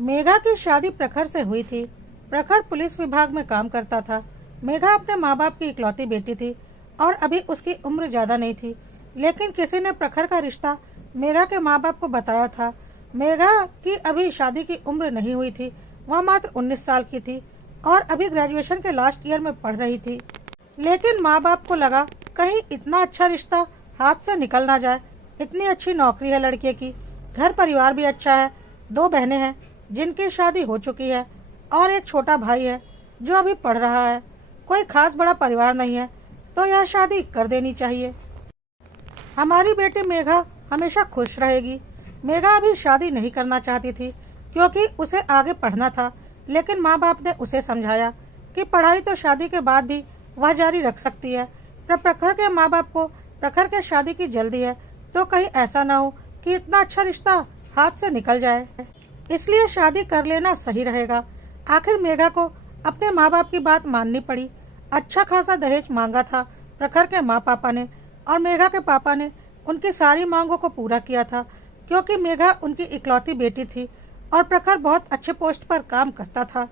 मेघा की शादी प्रखर से हुई थी। प्रखर पुलिस विभाग में काम करता था। मेघा अपने माँ बाप की इकलौती बेटी थी और अभी उसकी उम्र ज्यादा नहीं थी, लेकिन किसी ने प्रखर का रिश्ता मेघा के माँ बाप को बताया था। मेघा की अभी शादी की उम्र नहीं हुई थी, वह मात्र 19 साल की थी और अभी ग्रेजुएशन के लास्ट ईयर में पढ़ रही थी। लेकिन माँ बाप को लगा कहीं इतना अच्छा रिश्ता हाथ से निकल ना जाए। इतनी अच्छी नौकरी है लड़के की, घर परिवार भी अच्छा है, 2 बहनें हैं जिनकी शादी हो चुकी है और एक छोटा भाई है जो अभी पढ़ रहा है। कोई खास बड़ा परिवार नहीं है, तो यह शादी कर देनी चाहिए। हमारी बेटी मेघा हमेशा खुश रहेगी। मेघा अभी शादी नहीं करना चाहती थी क्योंकि उसे आगे पढ़ना था, लेकिन माँ बाप ने उसे समझाया कि पढ़ाई तो शादी के बाद भी वह जारी रख सकती है। पर प्रखर के माँ बाप को प्रखर के शादी की जल्दी है, तो कहीं ऐसा ना हो कि इतना अच्छा रिश्ता हाथ से निकल जाए, इसलिए शादी कर लेना सही रहेगा। आखिर मेघा को अपने माँ बाप की बात माननी पड़ी। अच्छा खासा दहेज मांगा था प्रखर के माँ पापा ने और मेघा के पापा ने उनकी सारी मांगों को पूरा किया था, क्योंकि मेघा उनकी इकलौती बेटी थी और प्रखर बहुत अच्छे पोस्ट पर काम करता था।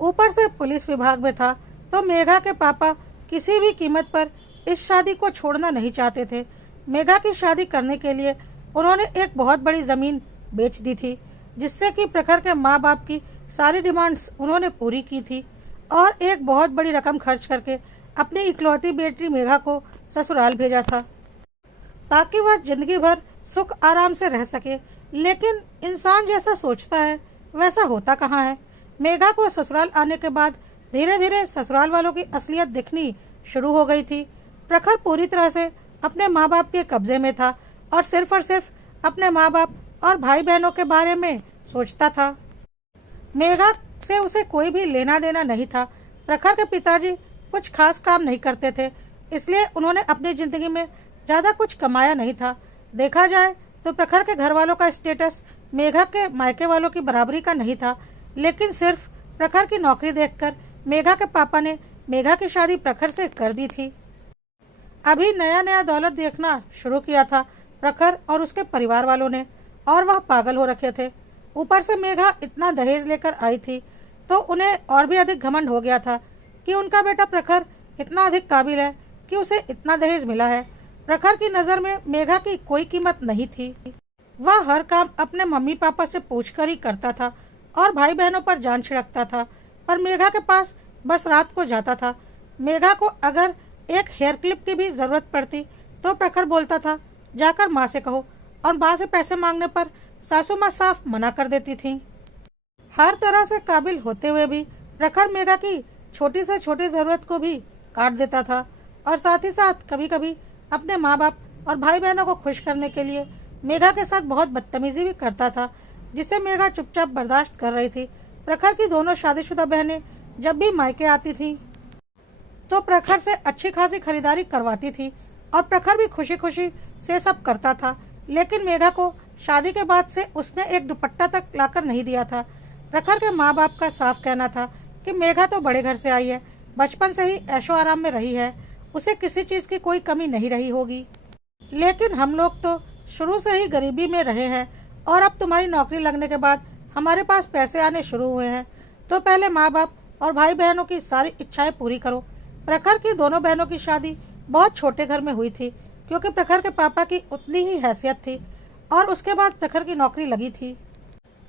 ऊपर से पुलिस विभाग में था, तो मेघा के पापा किसी भी कीमत पर इस शादी को छोड़ना नहीं चाहते थे। मेघा की शादी करने के लिए उन्होंने एक बहुत बड़ी जमीन बेच दी थी, जिससे कि प्रखर के माँ बाप की सारी डिमांड्स उन्होंने पूरी की थी और एक बहुत बड़ी रकम खर्च करके अपनी इकलौती बेटी मेघा को ससुराल भेजा था, ताकि वह जिंदगी भर सुख आराम से रह सके। लेकिन इंसान जैसा सोचता है वैसा होता कहाँ है। मेघा को ससुराल आने के बाद धीरे धीरे ससुराल वालों की असलियत दिखनी शुरू हो गई थी। प्रखर पूरी तरह से अपने माँ बाप के कब्जे में था और सिर्फ अपने माँ बाप और भाई बहनों के बारे में सोचता था। मेघा से उसे कोई भी लेना देना नहीं था। प्रखर के पिताजी कुछ खास काम नहीं करते थे, इसलिए उन्होंने अपनी जिंदगी में ज्यादा कुछ कमाया नहीं था। देखा जाए तो प्रखर के घर वालों का स्टेटस मेघा के मायके वालों की बराबरी का नहीं था, लेकिन सिर्फ प्रखर की नौकरी देखकर मेघा के पापा ने मेघा की शादी प्रखर से कर दी थी। अभी नया नया दौलत देखना शुरू किया था प्रखर और उसके परिवार वालों ने, और वह पागल हो रखे थे। ऊपर से मेघा इतना दहेज लेकर आई थी, तो उन्हें और भी अधिक घमंड हो गया था कि उनका बेटा प्रखर इतना अधिक काबिल है कि उसे इतना दहेज मिला है। प्रखर की नज़र में मेघा की कोई कीमत नहीं थी। वह हर काम अपने मम्मी पापा से पूछकर ही करता था और भाई बहनों पर जान छिड़कता था, पर मेघा के पास बस रात को जाता था। मेघा को अगर एक हेयर क्लिप की भी जरूरत पड़ती तो प्रखर बोलता था, जाकर माँ से कहो, और माँ से पैसे मांगने पर सासू माँ साफ मना कर देती थी। हर तरह से काबिल होते हुए भी प्रखर मेघा की छोटी से छोटी जरूरत को भी काट देता था, और साथ ही साथ कभी कभी अपने माँ बाप और भाई बहनों को खुश करने के लिए मेघा के साथ बहुत बदतमीजी भी करता था, जिसे मेघा चुपचाप बर्दाश्त कर रही थी। प्रखर की दोनों शादीशुदा बहनें जब भी मायके आती थी तो प्रखर से अच्छी खासी खरीदारी करवाती थी और प्रखर भी खुशी खुशी से सब करता था। लेकिन मेघा को शादी के बाद से उसने एक दुपट्टा तक लाकर नहीं दिया था। प्रखर के माँ बाप का साफ कहना था कि मेघा तो बड़े घर से आई है, बचपन से ही ऐशो आराम में रही है, उसे किसी चीज़ की कोई कमी नहीं रही होगी। लेकिन हम लोग तो शुरू से ही गरीबी में रहे हैं और अब तुम्हारी नौकरी लगने के बाद हमारे पास पैसे आने शुरू हुए हैं, तो पहले माँ बाप और भाई बहनों की सारी इच्छाएं पूरी करो। प्रखर की दोनों बहनों की शादी बहुत छोटे घर में हुई थी, क्योंकि प्रखर के पापा की उतनी ही हैसियत थी और उसके बाद प्रखर की नौकरी लगी थी,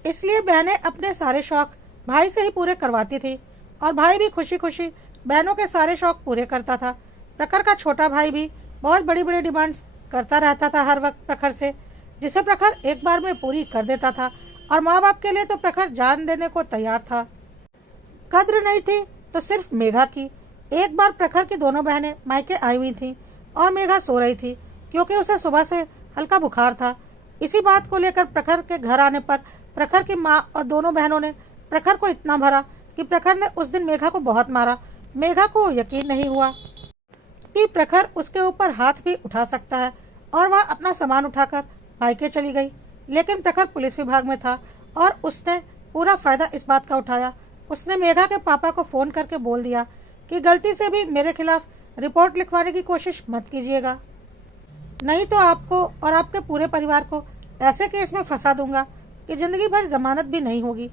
इसलिए बहनें अपने सारे शौक भाई से ही पूरे करवाती थी और भाई भी खुशी खुशी बहनों के सारे शौक पूरे करता था। प्रखर का छोटा भाई भी बहुत बड़ी बड़ी डिमांड्स करता रहता था हर वक्त प्रखर से, जिसे प्रखर एक बार में पूरी कर देता था, और माँ बाप के लिए तो प्रखर जान देने को तैयार था। कद्र नहीं थी तो सिर्फ मेघा की। एक बार प्रखर की दोनों बहनें मायके आई हुई थी और मेघा सो रही थी, क्योंकि उसे सुबह से हल्का बुखार था। इसी बात को लेकर प्रखर के घर आने पर प्रखर की माँ और दोनों बहनों ने प्रखर को इतना भरा कि प्रखर ने उस दिन मेघा को बहुत मारा। मेघा को यकीन नहीं हुआ कि प्रखर उसके ऊपर हाथ भी उठा सकता है, और वह अपना सामान उठाकर मायके चली गई। लेकिन प्रखर पुलिस विभाग में था और उसने पूरा फायदा इस बात का उठाया। उसने मेघा के पापा को फोन करके बोल दिया कि गलती से भी मेरे खिलाफ रिपोर्ट लिखवाने की कोशिश मत कीजिएगा, नहीं तो आपको और आपके पूरे परिवार को ऐसे केस में फंसा दूंगा कि जिंदगी भर जमानत भी नहीं होगी।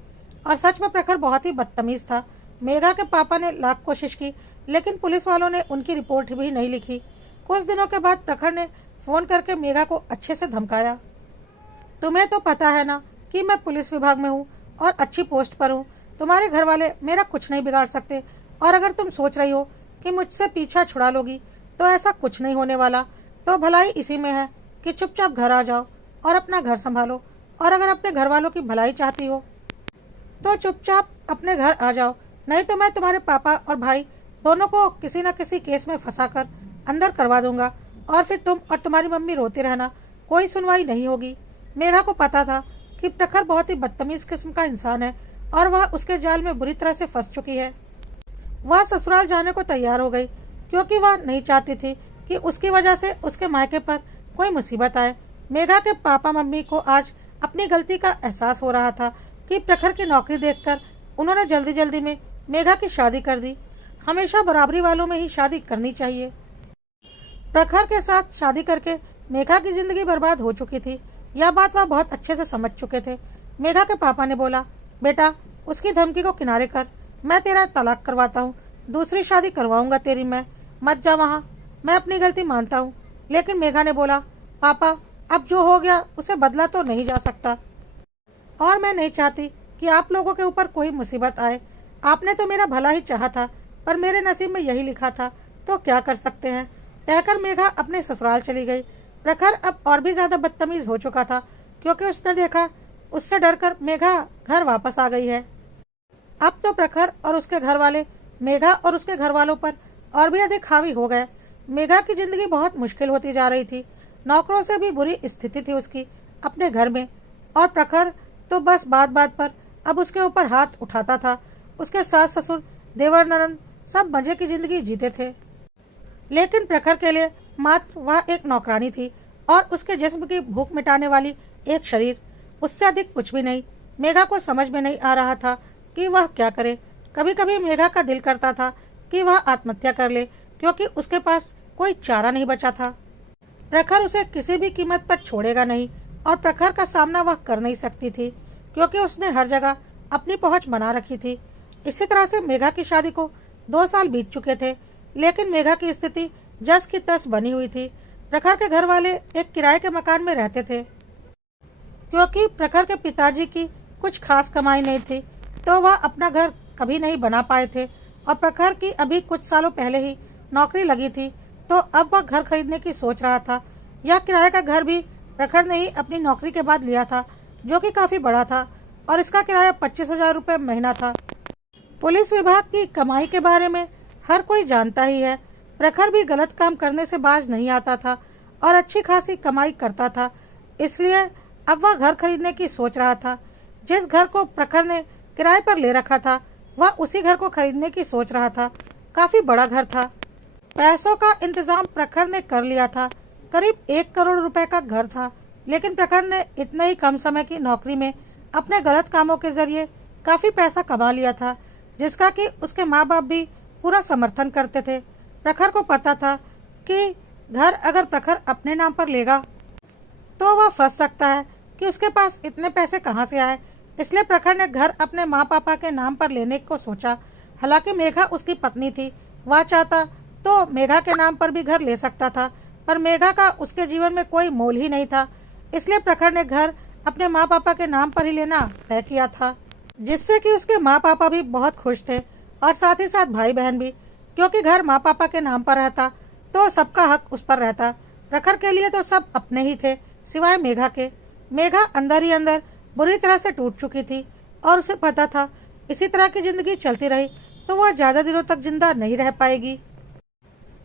और सच में प्रखर बहुत ही बदतमीज था। मेघा के पापा ने लाख कोशिश की, लेकिन पुलिस वालों ने उनकी रिपोर्ट भी नहीं लिखी। कुछ दिनों के बाद प्रखर ने फोन करके मेघा को अच्छे से धमकाया। तुम्हें तो पता है ना कि मैं पुलिस विभाग में हूँ और अच्छी पोस्ट पर हूँ। तुम्हारे घर वाले मेरा कुछ नहीं बिगाड़ सकते, और अगर तुम सोच रही हो कि मुझसे पीछा छुड़ा लोगी तो ऐसा कुछ नहीं होने वाला। तो भलाई इसी में है कि चुपचाप घर आ जाओ और अपना घर संभालो, और अगर अपने घर वालों की भलाई चाहती हो तो चुपचाप अपने घर आ जाओ, नहीं तो मैं तुम्हारे पापा और भाई दोनों को किसी न किसी केस में फंसाकर अंदर करवा दूंगा, और फिर तुम और तुम्हारी मम्मी रोते रहना, कोई सुनवाई नहीं होगी। मेघा को पता था कि प्रखर बहुत ही बदतमीज किस्म का इंसान है और वह उसके जाल में बुरी तरह से फंस चुकी है। वह ससुराल जाने को तैयार हो गई, क्योंकि वह नहीं चाहती थी कि उसकी वजह से उसके मायके पर कोई मुसीबत आए। मेघा के पापा मम्मी को आज अपनी गलती का एहसास हो रहा था कि प्रखर की नौकरी देखकर उन्होंने जल्दी जल्दी में मेघा की शादी कर दी। हमेशा बराबरी वालों में ही शादी करनी चाहिए। प्रखर के साथ शादी करके मेघा की जिंदगी बर्बाद हो चुकी थी। यह बात वह बहुत अच्छे से समझ चुके थे। मेघा के पापा ने बोला, बेटा उसकी धमकी को किनारे कर, मैं तेरा तलाक करवाता हूँ, दूसरी शादी करवाऊंगा तेरी मैं, मत जा वहाँ, मैं अपनी गलती मानता हूँ। लेकिन मेघा ने बोला, पापा अब जो हो गया उसे बदला तो नहीं जा सकता, और मैं नहीं चाहती कि आप लोगों के ऊपर कोई मुसीबत आए। आपने तो मेरा भला ही चाहा था, पर मेरे नसीब में यही लिखा था, तो क्या कर सकते हैं। कहकर मेघा अपने ससुराल चली गई। प्रखर अब और भी ज्यादा बदतमीज हो चुका था, क्योंकि उसने देखा उससे डरकर मेघा घर वापस आ गई है। अब तो प्रखर और उसके घर वाले मेघा और उसके घर वालों पर और भी अधिक हावी हो गए। मेघा की जिंदगी बहुत मुश्किल होती जा रही थी। नौकरों से भी बुरी स्थिति थी उसकी अपने घर में, और प्रखर तो बस बात बात पर अब उसके ऊपर हाथ उठाता था। उसके सास ससुर देवर ननद सब मजे की जिंदगी जीते थे, लेकिन प्रखर के लिए मात्र वह एक नौकरानी थी और उसके जिस्म की भूख मिटाने वाली एक शरीर, उससे अधिक कुछ भी नहीं। मेघा को समझ में नहीं आ रहा था कि वह क्या करे। कभी कभी मेघा का दिल करता था कि वह आत्महत्या कर ले, क्योंकि उसके पास कोई चारा नहीं बचा था। प्रखर उसे किसी भी कीमत पर छोड़ेगा नहीं, और प्रखर का सामना वह कर नहीं सकती थी, क्योंकि उसने हर जगह अपनी पहुंच बना रखी थी। इसी तरह से मेघा की शादी को 2 साल बीत चुके थे, लेकिन मेघा की स्थिति जस की तस बनी हुई थी। प्रखर के घर वाले एक किराए के मकान में रहते थे, क्योंकि प्रखर के पिताजी की कुछ खास कमाई नहीं थी, तो वह अपना घर कभी नहीं बना पाए थे। और प्रखर की अभी कुछ सालों पहले ही नौकरी लगी थी, तो अब वह घर खरीदने की सोच रहा था। यह किराए का घर भी प्रखर ने ही अपनी नौकरी के बाद लिया था, जो कि काफी बड़ा था, और इसका किराया 25,000 रुपये महीना था। पुलिस विभाग की कमाई के बारे में हर कोई जानता ही है। प्रखर भी गलत काम करने से बाज नहीं आता था और अच्छी खासी कमाई करता था, इसलिए अब वह घर खरीदने की सोच रहा था। जिस घर को प्रखर ने किराए पर ले रखा था, वह उसी घर को खरीदने की सोच रहा था। काफी बड़ा घर था। पैसों का इंतजाम प्रखर ने कर लिया था। करीब 1 करोड़ रुपए का घर था, लेकिन प्रखर ने इतने ही कम समय की नौकरी में अपने गलत कामों के जरिए काफी पैसा कमा लिया था, जिसका कि उसके माँ बाप भी पूरा समर्थन करते थे। प्रखर को पता था कि घर अगर प्रखर अपने नाम पर लेगा तो वह फंस सकता है कि उसके पास इतने पैसे कहाँ से आए, इसलिए प्रखर ने घर अपने माँ पापा के नाम पर लेने को सोचा। हालांकि मेघा उसकी पत्नी थी, वह चाहता तो मेघा के नाम पर भी घर ले सकता था, पर मेघा का उसके जीवन में कोई मोल ही नहीं था, इसलिए प्रखर ने घर अपने माँ पापा के नाम पर ही लेना तय किया था, जिससे कि उसके माँ पापा भी बहुत खुश थे और साथ ही साथ भाई बहन भी, क्योंकि घर माँ पापा के नाम पर रहता तो सबका हक उस पर रहता। प्रखर के लिए तो सब अपने ही थे, सिवाय मेघा के। मेघा अंदर ही अंदर बुरी तरह से टूट चुकी थी, और उसे पता था इसी तरह की जिंदगी चलती रही तो वह ज्यादा दिनों तक जिंदा नहीं रह पाएगी।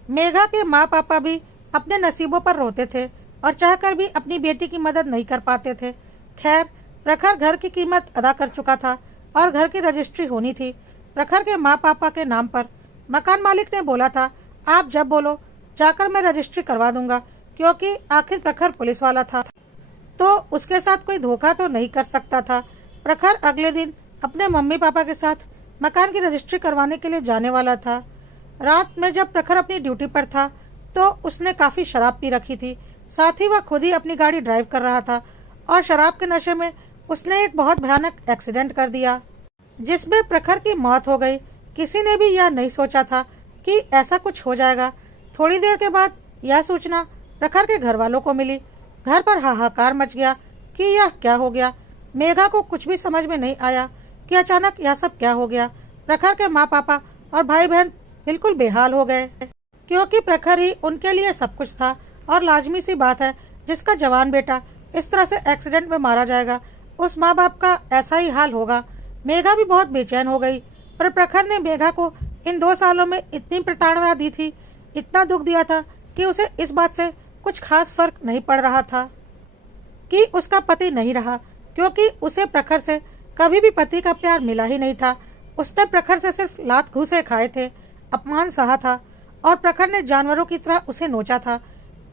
मेघा के माँ पापा भी अपने नसीबों पर रोते थे और चाहकर भी अपनी बेटी की मदद नहीं कर पाते थे। खैर, प्रखर घर की कीमत अदा कर चुका था और घर की रजिस्ट्री होनी थी प्रखर के माँ पापा के नाम पर। मकान मालिक ने बोला था, आप जब बोलो जाकर मैं रजिस्ट्री करवा दूंगा, क्योंकि आखिर प्रखर पुलिस वाला था तो उसके साथ कोई धोखा तो नहीं कर सकता था। प्रखर अगले दिन अपने मम्मी पापा के साथ मकान की रजिस्ट्री करवाने के लिए जाने वाला था। रात में जब प्रखर अपनी ड्यूटी पर था तो उसने काफी शराब पी रखी थी, साथ ही वह खुद ही अपनी गाड़ी ड्राइव कर रहा था और शराब के नशे में उसने एक बहुत भयानक एक्सीडेंट कर दिया जिसमें प्रखर की मौत हो गई। किसी ने भी यह नहीं सोचा था कि ऐसा कुछ हो जाएगा। थोड़ी देर के बाद यह सूचना प्रखर के घर वालों को मिली। घर पर हाहाकार मच गया कि यह क्या हो गया। मेघा को कुछ भी समझ में नहीं आया कि अचानक यह सब क्या हो गया। प्रखर के माँ पापा और भाई बहन बिल्कुल बेहाल हो गए क्योंकि प्रखर ही उनके लिए सब कुछ था और लाजमी सी बात है जिसका जवान बेटा इस तरह से एक्सीडेंट में मारा जाएगा उस माँ बाप का ऐसा ही हाल होगा। मेघा भी बहुत बेचैन हो गई, पर प्रखर ने मेघा को इन 2 सालों में इतनी प्रताड़ना दी थी, इतना दुख दिया था कि उसे इस बात से कुछ खास फर्क नहीं पड़ रहा था कि उसका पति नहीं रहा, क्योंकि उसे प्रखर से कभी भी पति का प्यार मिला ही नहीं था। उसने प्रखर से सिर्फ लात घूंसे खाए थे, अपमान सहा था और प्रखर ने जानवरों की तरह उसे नोचा था।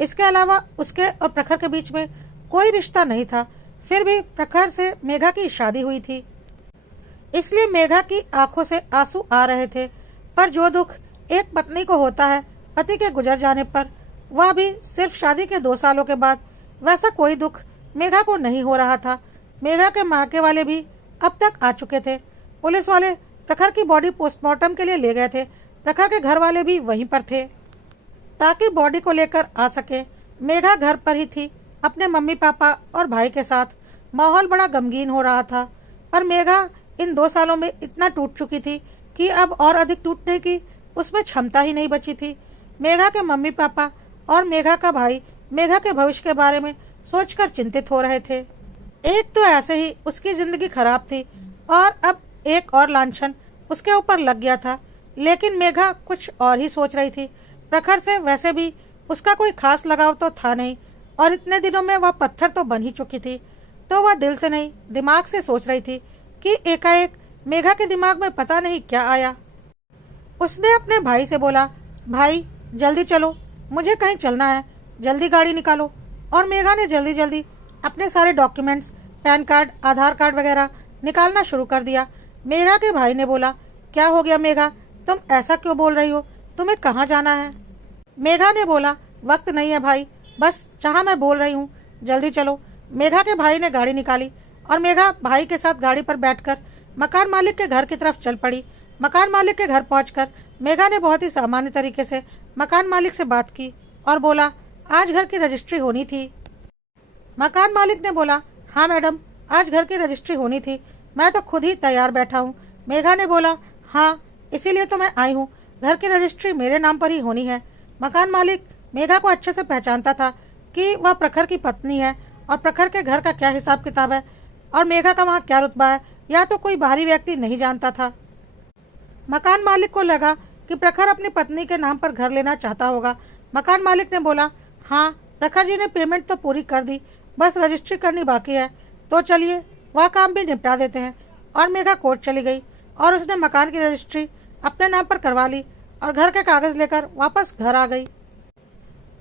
इसके अलावा उसके और प्रखर के बीच में कोई रिश्ता नहीं था। फिर भी प्रखर से मेघा की शादी हुई थी, इसलिए मेघा की आंखों से आंसू आ रहे थे। पर जो दुख एक पत्नी को होता है पति के गुजर जाने पर, वह भी सिर्फ शादी के 2 सालों के बाद, वैसा कोई दुख मेघा को नहीं हो रहा था। मेघा के मायके वाले भी अब तक आ चुके थे। पुलिस वाले प्रखर की बॉडी पोस्टमार्टम के लिए ले गए थे। प्रखर के घर वाले भी वहीं पर थे ताकि बॉडी को लेकर आ सके। मेघा घर पर ही थी अपने मम्मी पापा और भाई के साथ। माहौल बड़ा गमगीन हो रहा था, पर मेघा इन 2 सालों में इतना टूट चुकी थी कि अब और अधिक टूटने की उसमें क्षमता ही नहीं बची थी। मेघा के मम्मी पापा और मेघा का भाई मेघा के भविष्य के बारे में सोचकर चिंतित हो रहे थे। एक तो ऐसे ही उसकी जिंदगी खराब थी और अब एक और लांछन उसके ऊपर लग गया था। लेकिन मेघा कुछ और ही सोच रही थी। प्रखर से वैसे भी उसका कोई खास लगाव तो था नहीं और इतने दिनों में वह पत्थर तो बन ही चुकी थी, तो वह दिल से नहीं दिमाग से सोच रही थी कि एकाएक मेघा के दिमाग में पता नहीं क्या आया। उसने अपने भाई से बोला, भाई जल्दी चलो, मुझे कहीं चलना है, जल्दी गाड़ी निकालो। और मेघा ने जल्दी जल्दी अपने सारे डॉक्यूमेंट्स, पैन कार्ड, आधार कार्ड वगैरह निकालना शुरू कर दिया। मेघा के भाई ने बोला, क्या हो गया मेघा, तुम ऐसा क्यों बोल रही हो, तुम्हें कहाँ जाना है? मेघा ने बोला, वक्त नहीं है भाई, बस जहाँ मैं बोल रही हूँ, जल्दी चलो। मेघा के भाई ने गाड़ी निकाली और मेघा भाई के साथ गाड़ी पर बैठकर मकान मालिक के घर की तरफ चल पड़ी। मकान मालिक के घर पहुंचकर मेघा ने बहुत ही सामान्य तरीके से मकान मालिक से बात की और बोला, आज घर की रजिस्ट्री होनी थी। मकान मालिक ने बोला, हाँ मैडम, आज घर की रजिस्ट्री होनी थी, मैं तो खुद ही तैयार बैठा हूँ। मेघा ने बोला, हाँ इसीलिए तो मैं आई हूँ, घर की रजिस्ट्री मेरे नाम पर ही होनी है। मकान मालिक मेघा को अच्छे से पहचानता था कि वह प्रखर की पत्नी है और प्रखर के घर का क्या हिसाब किताब है और मेघा का वहाँ क्या रुतबा है, या तो कोई बाहरी व्यक्ति नहीं जानता था। मकान मालिक को लगा कि प्रखर अपनी पत्नी के नाम पर घर लेना चाहता होगा। मकान मालिक ने बोला, हाँ प्रखर जी ने पेमेंट तो पूरी कर दी, बस रजिस्ट्री करनी बाकी है, तो चलिए वह काम भी निपटा देते हैं। और मेघा कोर्ट चली गई और उसने मकान की रजिस्ट्री अपने नाम पर करवा ली और घर के कागज लेकर वापस घर आ गई।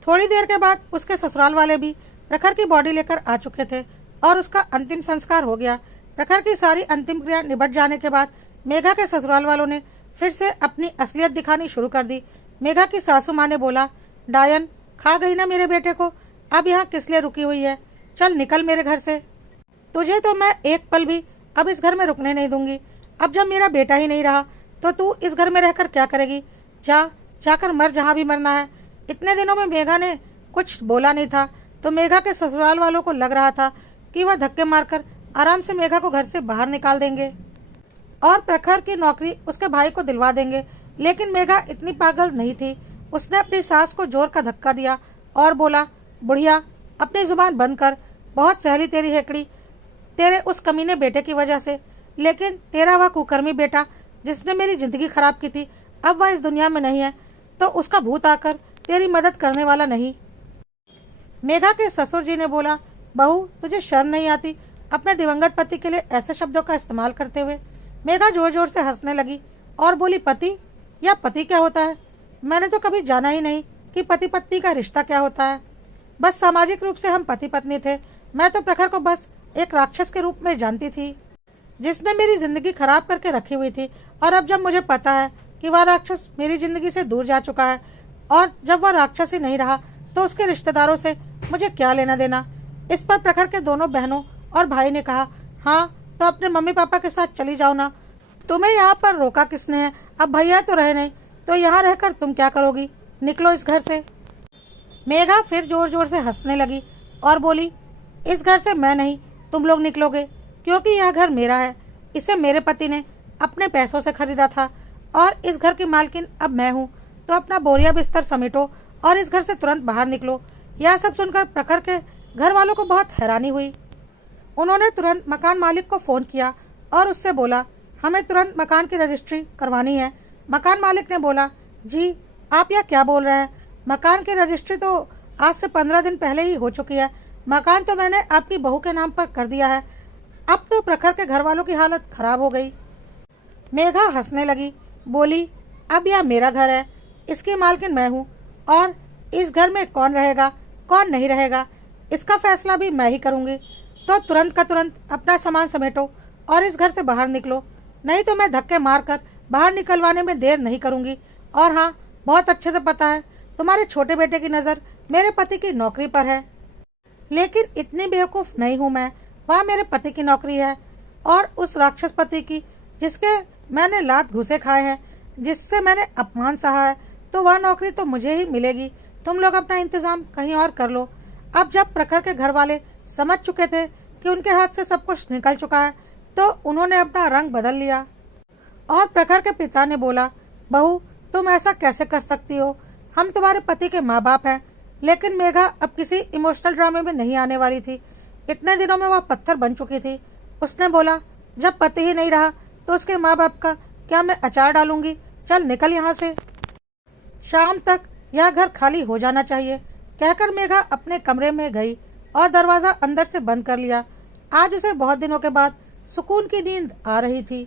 थोड़ी देर के बाद उसके ससुराल वाले भी प्रखर की बॉडी लेकर आ चुके थे और उसका अंतिम संस्कार हो गया। प्रखर की सारी अंतिम क्रिया निबट जाने के बाद मेघा के ससुराल वालों ने फिर से अपनी असलियत दिखानी शुरू कर दी। मेघा की सासू माँ ने बोला, डायन खा गई ना मेरे बेटे को, अब यहाँ किस लिए रुकी हुई है, चल निकल मेरे घर से, तुझे तो मैं एक पल भी अब इस घर में रुकने नहीं दूंगी। अब जब मेरा बेटा ही नहीं रहा तो तू इस घर में रहकर क्या करेगी, जाकर मर जहाँ भी मरना है। इतने दिनों में मेघा ने कुछ बोला नहीं था, तो मेघा के ससुराल वालों को लग रहा था कि वह धक्के मारकर आराम से मेघा को घर से बाहर निकाल देंगे और प्रखर की नौकरी उसके भाई को दिलवा देंगे। लेकिन मेघा इतनी पागल नहीं थी। उसने अपनी सास को जोर का धक्का दिया और बोला, बुढ़िया अपनी जुबान बंद कर, बहुत सहली तेरी हेकड़ी, तेरे उस कमीने बेटे की वजह से। लेकिन तेरा वह कुकर्मी बेटा जिसने मेरी जिंदगी खराब की थी, अब वह इस दुनिया में नहीं है, तो उसका भूत आकर तेरी मदद करने वाला नहीं। मेघा के ससुर जी ने बोला, बहू तुझे शर्म नहीं आती अपने दिवंगत पति के लिए ऐसे शब्दों का इस्तेमाल करते हुए? मेघा जोर जोर से हंसने लगी और बोली, पति या पति क्या होता है, मैंने तो कभी जाना ही नहीं कि पति पत्नी का रिश्ता क्या होता है। बस सामाजिक रूप से हम पति पत्नी थे। मैं तो प्रखर को बस एक राक्षस के रूप में जानती थी जिसने मेरी जिंदगी खराब करके रखी हुई थी। और अब जब मुझे पता है कि वह राक्षस मेरी जिंदगी से दूर जा चुका है और जब वह राक्षस ही नहीं रहा तो उसके रिश्तेदारों से मुझे क्या लेना देना। इस पर प्रखर के दोनों बहनों और भाई ने कहा, हाँ, तो अपने मम्मी पापा के साथ चली जाओ ना। तुम्हें यहाँ पर रोका किसने है? अब भैया तो रहे नहीं, तो यहाँ रहकर तुम क्या करोगी? निकलो इस घर से। मेघा फिर जोर जोर से हंसने लगी और बोली, इस घर से मैं नहीं, तुम लोग निकलोगे, क्योंकि यह घर मेरा है। इसे मेरे पति ने अपने पैसों से खरीदा था और इस घर की मालकिन अब मैं हूँ। तो अपना बोरिया बिस्तर समेटो और इस घर से तुरंत बाहर निकलो। यह सब सुनकर प्रखर के घर वालों को बहुत हैरानी हुई। उन्होंने तुरंत मकान मालिक को फ़ोन किया और उससे बोला, हमें तुरंत मकान की रजिस्ट्री करवानी है। मकान मालिक ने बोला, जी आप यह क्या बोल रहे हैं? मकान की रजिस्ट्री तो आज से 15 दिन पहले ही हो चुकी है। मकान तो मैंने आपकी बहू के नाम पर कर दिया है। अब तो प्रखर के घर वालों की हालत खराब हो गई। मेघा हंसने लगी, बोली, अब यह मेरा घर है, इसकी मालकिन मैं हूँ और इस घर में कौन रहेगा कौन नहीं रहेगा इसका फैसला भी मैं ही करूँगी। तो तुरंत का तुरंत अपना सामान समेटो और इस घर से बाहर निकलो, नहीं तो मैं धक्के मारकर बाहर निकलवाने में देर नहीं करूँगी। और हाँ, बहुत अच्छे से पता है तुम्हारे छोटे बेटे की नज़र मेरे पति की नौकरी पर है, लेकिन इतनी बेवकूफ़ नहीं हूँ मैं। वह मेरे पति की नौकरी है और उस राक्षस पति की जिसके मैंने लात घुसे खाए हैं, जिससे मैंने अपमान सहा है, तो वह नौकरी तो मुझे ही मिलेगी। तुम लोग अपना इंतज़ाम कहीं और कर लो। अब जब प्रखर के घर वाले समझ चुके थे कि उनके हाथ से सब कुछ निकल चुका है, तो उन्होंने अपना रंग बदल लिया और प्रखर के पिता ने बोला, बहू तुम ऐसा कैसे कर सकती हो? हम तुम्हारे पति के माँ बाप हैं। लेकिन मेघा अब किसी इमोशनल ड्रामे में नहीं आने वाली थी। इतने दिनों में वह पत्थर बन चुकी थी। उसने बोला, जब पति ही नहीं रहा तो उसके माँ बाप का क्या मैं अचार डालूंगी? चल निकल यहाँ से। शाम तक यह घर खाली हो जाना चाहिए, कहकर मेघा अपने कमरे में गई और दरवाज़ा अंदर से बंद कर लिया। आज उसे बहुत दिनों के बाद सुकून की नींद आ रही थी।